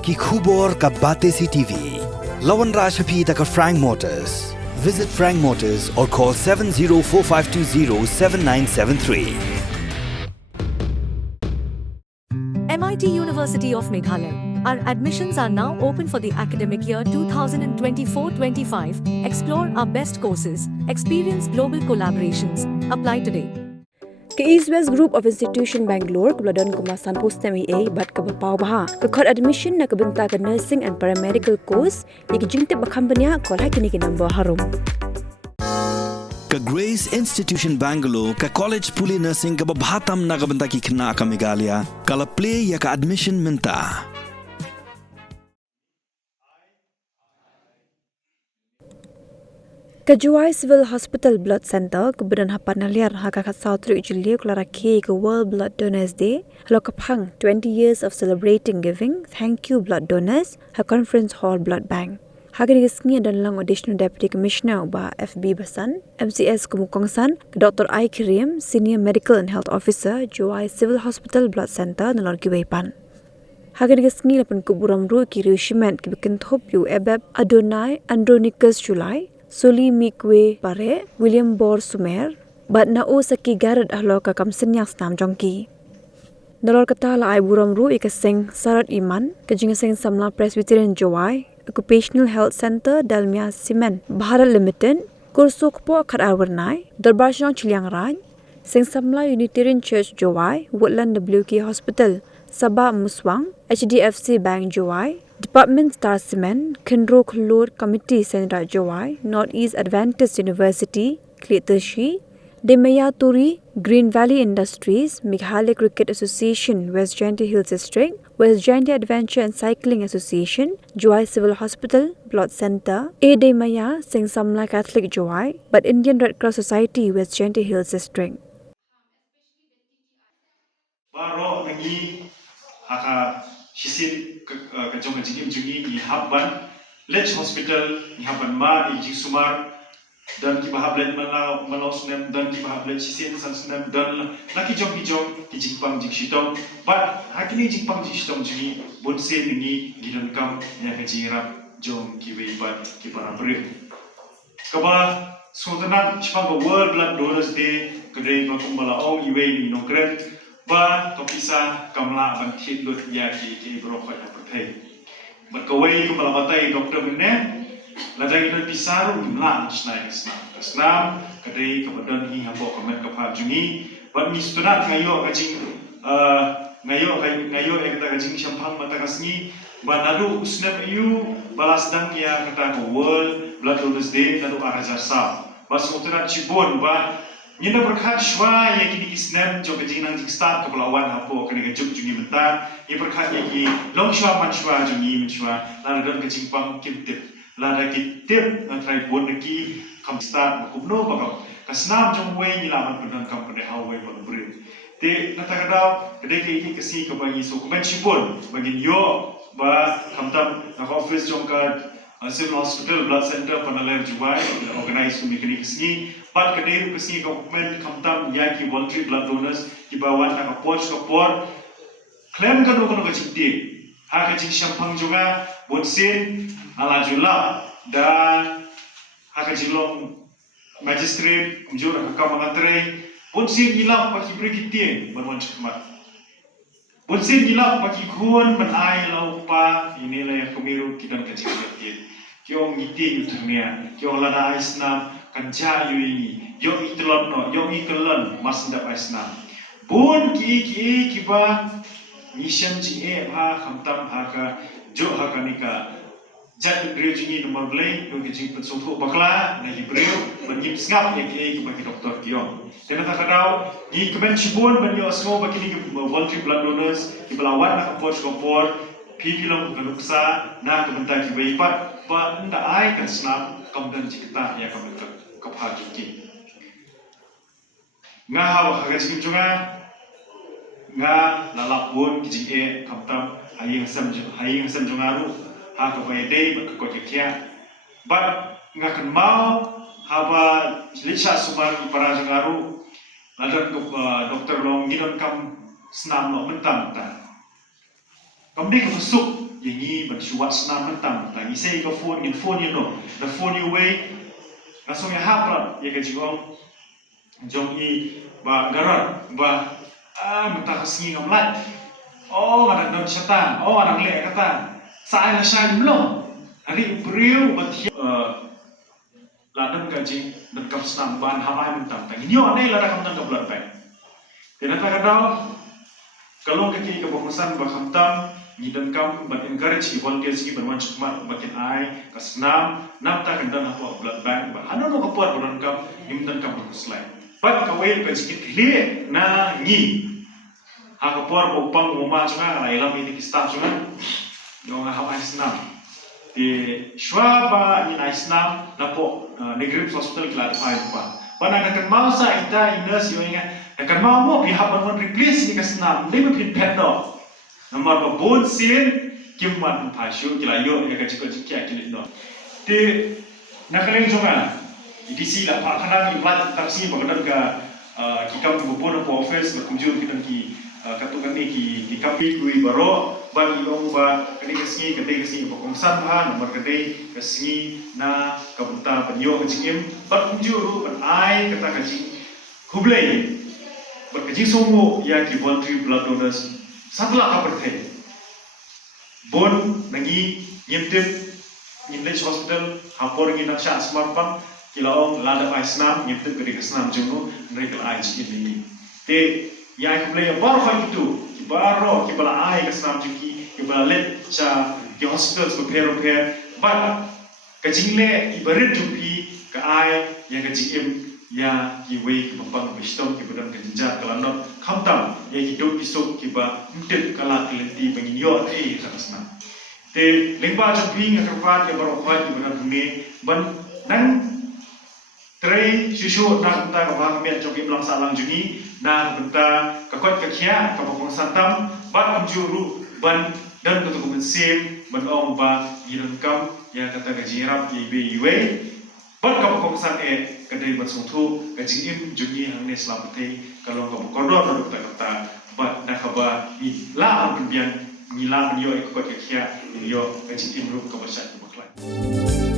ki khubor ka Bate CTV. Lawan Rajaphi taka Frank Motors. Visit Frank Motors or call 7045207973. MIT University of Meghalaya. Our admissions are now open for the academic year 2024-25. Explore our best courses, experience global collaborations. Apply today. Ke East West Group of Institution Bangalore kebeladon kemasan post MA bat ke bapau baha ke kod admission na kebenta ke nursing and paramedical course yang jingte bakam benya kol hakini ke number harum. Ka Grace Institution Bangalore ka College Puli Nursing ka babhatam na kabenta ki kena ka Meghalaya kala play ya ka admission minta. Kejuai Civil Hospital Blood Center kebedan hapan naliar haka Southri Julia Clara K ke World Blood Donors Day halo kapang 20 years of celebrating giving. Thank you blood donors ha Conference Hall Blood Bank. Hagani gesngi dan lang Additional Deputy Commissioner ba FB Basan, MCS Kumukongsan, ke Dr. I Kirim, Senior Medical and Health Officer Juai Civil Hospital Blood Center nalor kiwaipan. Hagani gesngi lapan kuburam ru ki regiment ki bekentop yu ebeb Adonai Andronicus Julai Soli Mikwe Pare, William Bor Sumer, bat nao saki garad ahlo ka kamsenyak snam jongki. Nalor kata la ai buram ru ikaseng Sarat Iman, kajingaseng Samla Presbyterian Jowai, Occupational Health Center Dalmia Cement, Bharat Limited, Kursokpo Khat Arwarnai, Darbar Shang Chiliang Raj, Seng Samla Unitarian Church Jowai, Woodland WK Hospital, Sabah Muswang, HDFC Bank Jowai, Department Star Cement, Kendro Khulur Committee Senra Jowai, Northeast Adventist University, Klitashi, Demaya Turi, Green Valley Industries, Meghalaya Cricket Association, West Jaintia Hills District, West Jaintia Adventure and Cycling Association, Jowai Civil Hospital, Blood Center, A. Demaya, Seng Samla Catholic Jowai, but Indian Red Cross Society, West Jaintia Hills District. Baro nangi haka shisin kajong kajing jungi ni habban Lech Hospital ni habban ma ni sumar dan ki bahablet malau sunem dan ki bahablet shisin san sunem dan laki jong ki jingpang jing shitong but hakini jingpang jing shitong jungi bonse ni gidan kam ya kajirap jong ki weibat ki para bre kaba sultanan shpang World Blood Donors Day kedai makumbala ong iwe ni nongkren ba topisa kamla ban thit lut ya ki bro kha ya pathai bat kawai kamla batai doktor menne la dai lut pisaru jumla snam kadai kabadan hi habo kamet kapha juni ban mi student ngayo kajing ngayo ekta kajing shampang mata kasni ban nadu usnap yu balasdang ya kata World Blood Donors Day nadu arajar sa bas utara cibon ba Nina berkat shwa yang kini isnem jo kajing nang jiksta kepelawan hapo kena kejuk jungi mentan ia berkat yang ki long shwa man shwa jungi menshwa lada dan kajing pang kitip lada kitip ngatrai bon neki kam start makubno bakal kasnam jong wei nila man pedan kam pada hawai ban beri te nata kadau kedai ke kasi ke bagi so komen shipon bagi yo ba kamtam na office jong ka Civil Hospital Blood Center Panaler Juwai organize kumikini kesini pat kedai kesini government kamtam ya ki voluntary blood donors ki bawan na kapor claim kanu kecik ha kecik syampang juga bonsin ala jula dan ha kecik long magistrate kumjur ka mangatrai bonsin ilap paki brigitien banwan cekmat bonsin ilap paki kuon menai laupa inilah yang kemiru kidan kecik brigitien Kiong ngiti yuturnia, kiong lada aisnam kanja yu ini, yo itlon no, yo ikelon mas ndap aisnam. Bun ki ba mission ji ha khamtam ha ka jo ha ka nika jat breu jingi nomor blai do ki jing pensungfu bakla na libreu banyim ngap ki ba ki doktor kiong. Tena ta kadau ni kemen chibun banyo asmo ba ki voluntary blood donors ki belawan na kompor pipilong kanuksa na kebentar ki baipat ba nda ai kan snap kamdan jikta ya kamda kapha jiki nga ha ha jing junga nga lalap bun kijing kamtam haying sam jungaru ha ka bai dei ba ko kya ba nga kan mau ha ba licha sumar para jungaru ladan doktor long gidon kam snam no mentam ta kamdi ka masuk yang ini bersuat senam mentang tang isai ke phone you know the phone you way langsung ya haprat ya ke jigong jong i ba garat ba mentah kesingi ngamlat oh ada don syaitan oh ada lek kata sai la sai belum hari beriu batia ladam gaji dekat senam ban hamai mentang tang ini aneh ladam mentang ke bulan baik dan apa kata kalau kaki kebagusan berhantam ngidan kam ban encourage volunteers ki ban wancuk mat bakin ai kasnam napta kandan apa blood bank ba hanu no kapor ban kam nimdan kam kuslai pat kawai ka jikit kle na ngi ha kapor bo pang mo ma chunga la ilam ini ki staff chunga no ha ha isnam di shwa ba ni na isnam na po negrip hospital kla ai pa bana kan mau sa ita nurse yo inga kan mau mo pi ha ban replace ni kasnam le pin pet do nomor babon sin kimman pasyu kila yo ya kacik kacik kya kilit no te nakaleng jonga di sila pak kanang iblat taksi bagadan ka kikam babon po office berkunjung kita ki katukan ni ki kapi kui baro ban ilong ba kani kasngi pokongsan ha nomor kadai kasngi na kabuta panyo kacim berkunjung ban ai kata kacing hublei berkacing somo ya ki voluntary blood donors setelah kabartai bon nangi nyimtip nyimtip hospital hampor ngi naksha smartphone kilaong lada isnam nyimtip ke kesnam jungo mereka ai ini te yang play bar fa itu kibaro kibala ai kesnam juki kibala let cha di hospital so pero but kajingle ibarit jupi ke ai yang kajim ya kiwe kibapang bistom kibadan kajinja kalanot khamtam ya hidup isuk kiba mtip kala kelenti penginyo sakasna te lengba jupi ngakarpat ya baro khwat kibadan bune ban nang tre susu nak ta ka bang met joki blang salang juni na benta kakot kakhia ka bokong santam bat amjuru ban dan kutu kumensim ban ong ba yirangkam ya kata gajirap ibe bat ka bokong san kadai bat sungtu kajing juni hangne slamate kalau ka bokodor na kata bat nakaba ni la ambian ni la yo ikot kakhia yo kajing ru ka basat baklai